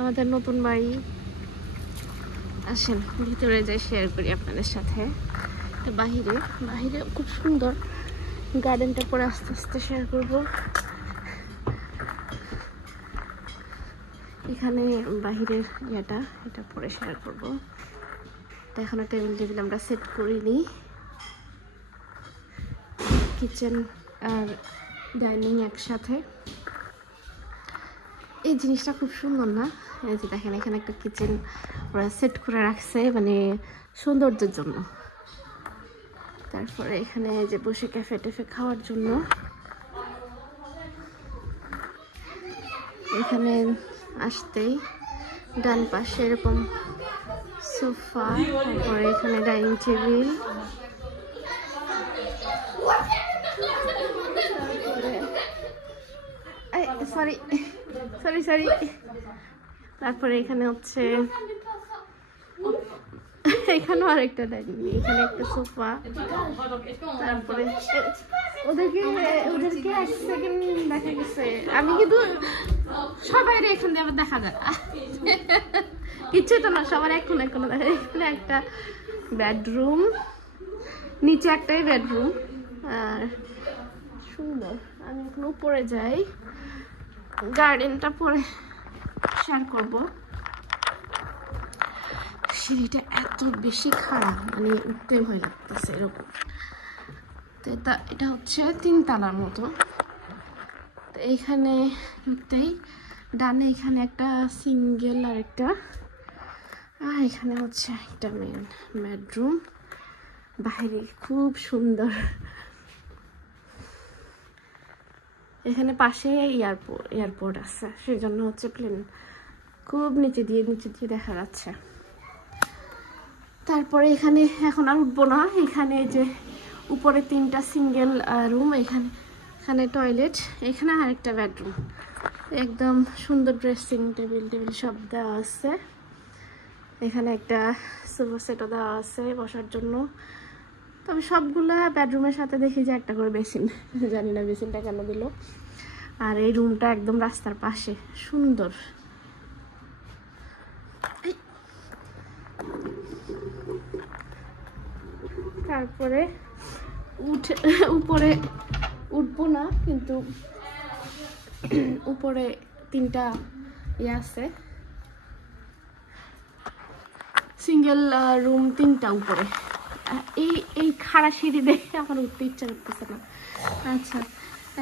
আমাদের নতুন বাড়ি। আসেন ভিতরে যাই, শেয়ার করি আপনাদের সাথে। বাহিরে বাহিরে খুব সুন্দর গার্ডেনটা পরে আস্তে আস্তে শেয়ার করব। এখানে বাহিরের ইয়েটা এটা পরে শেয়ার করব। এখনো টেবিল আমরা সেট করিনি। কিচেন আর ডাইনিং একসাথে। এই জিনিসটা খুব সুন্দর না? এই যে দেখেন এখানে একটা কিচেন ওরা সেট করে রাখছে, মানে সৌন্দর্যের জন্য। তারপরে এখানে যে বসে ক্যাফে ট্যাফে খাওয়ার জন্য। এখানে আসতেই ডান পাশে এরকম সোফা, তারপরে এখানে dining table, sorry sorry sorry তারপরে এখানে হচ্ছে এখানেও আরেকটা ডাইনিং, এখানে একটা সোফা। তারপরে ওদেরকে এক সেকেন্ড দেখা গেছে, আমি কিন্তু সবাই এখান দিয়ে আবার দেখা যায় কিচ্ছু তো না, সবার এখন দেখা। এখানে একটা বেডরুম, নিচে একটাই বেডরুম। আর সুন্দর। আমি এখন উপরে যাই, গার্ডেনটা পরে শেয়ার করব। সিঁড়িটা এত বেশি খারাপ, মানে উঠতে ভয় লাগতেছে এরকম। তো এটা হচ্ছে 3 তলার মতো। তো এইখানে ঢুকতেই ডানে এখানে একটা সিঙ্গেল আর একটা, আর এখানে হচ্ছে একটা মেন বেডরুম। বাইরে খুব সুন্দর। এখানে পাশে এয়ারপোর্ট আছে, সেই জন্য হচ্ছে প্লেন খুব নিচে দিয়ে দেখা যাচ্ছে। তারপরে এখানে এখন আর উঠবো না। এখানে যে উপরে 3টা সিঙ্গেল রুম, এখানে টয়লেট, এখানে আরেকটা বেডরুম। একদম সুন্দর ড্রেসিং টেবিল সব দেওয়া আছে। এখানে একটা সোফা সেটও দেওয়া আছে বসার জন্য। তবে সবগুলা বেডরুমের সাথে দেখি যে একটা করে বেসিন, জানি না বেসিনটা কেন দিল। আর এই রুমটা একদম রাস্তার পাশে, সুন্দর। তারপরে উপরে উঠবো না, কিন্তু উপরে 3টা ইয়ে আছে, সিঙ্গেল রুম 3টা উপরে। এই খাড়া সিঁড়ি দেখে আমার উঠতে ইচ্ছা করতেছে না। আচ্ছা,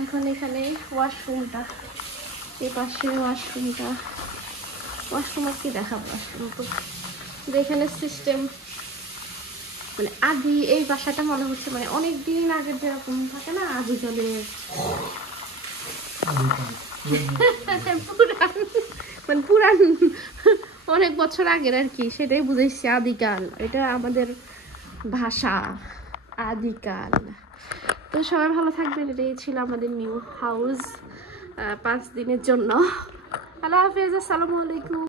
এখন এখানে ওয়াশরুমটা, এই পাশে ওয়াশরুমটা। ওয়াশরুম আর কি দেখাবো, ওয়াশরুম তো এখানে সিস্টেম, মানে আদি এই বাসাটা মনে হচ্ছে মানে অনেক দিন আগের যেরকম থাকে না, আদি জলে মানে পুরান অনেক বছর আগের আর কি, সেটাই বুঝাইছি আদিকাল। এটা আমাদের ভাষা, আদিকাল। তো সবাই ভালো থাকবেন। এটাই ছিল আমাদের নিউ হাউস 5 দিনের জন্য। আল্লাহ হাফেজ, আসসালামু আলাইকুম।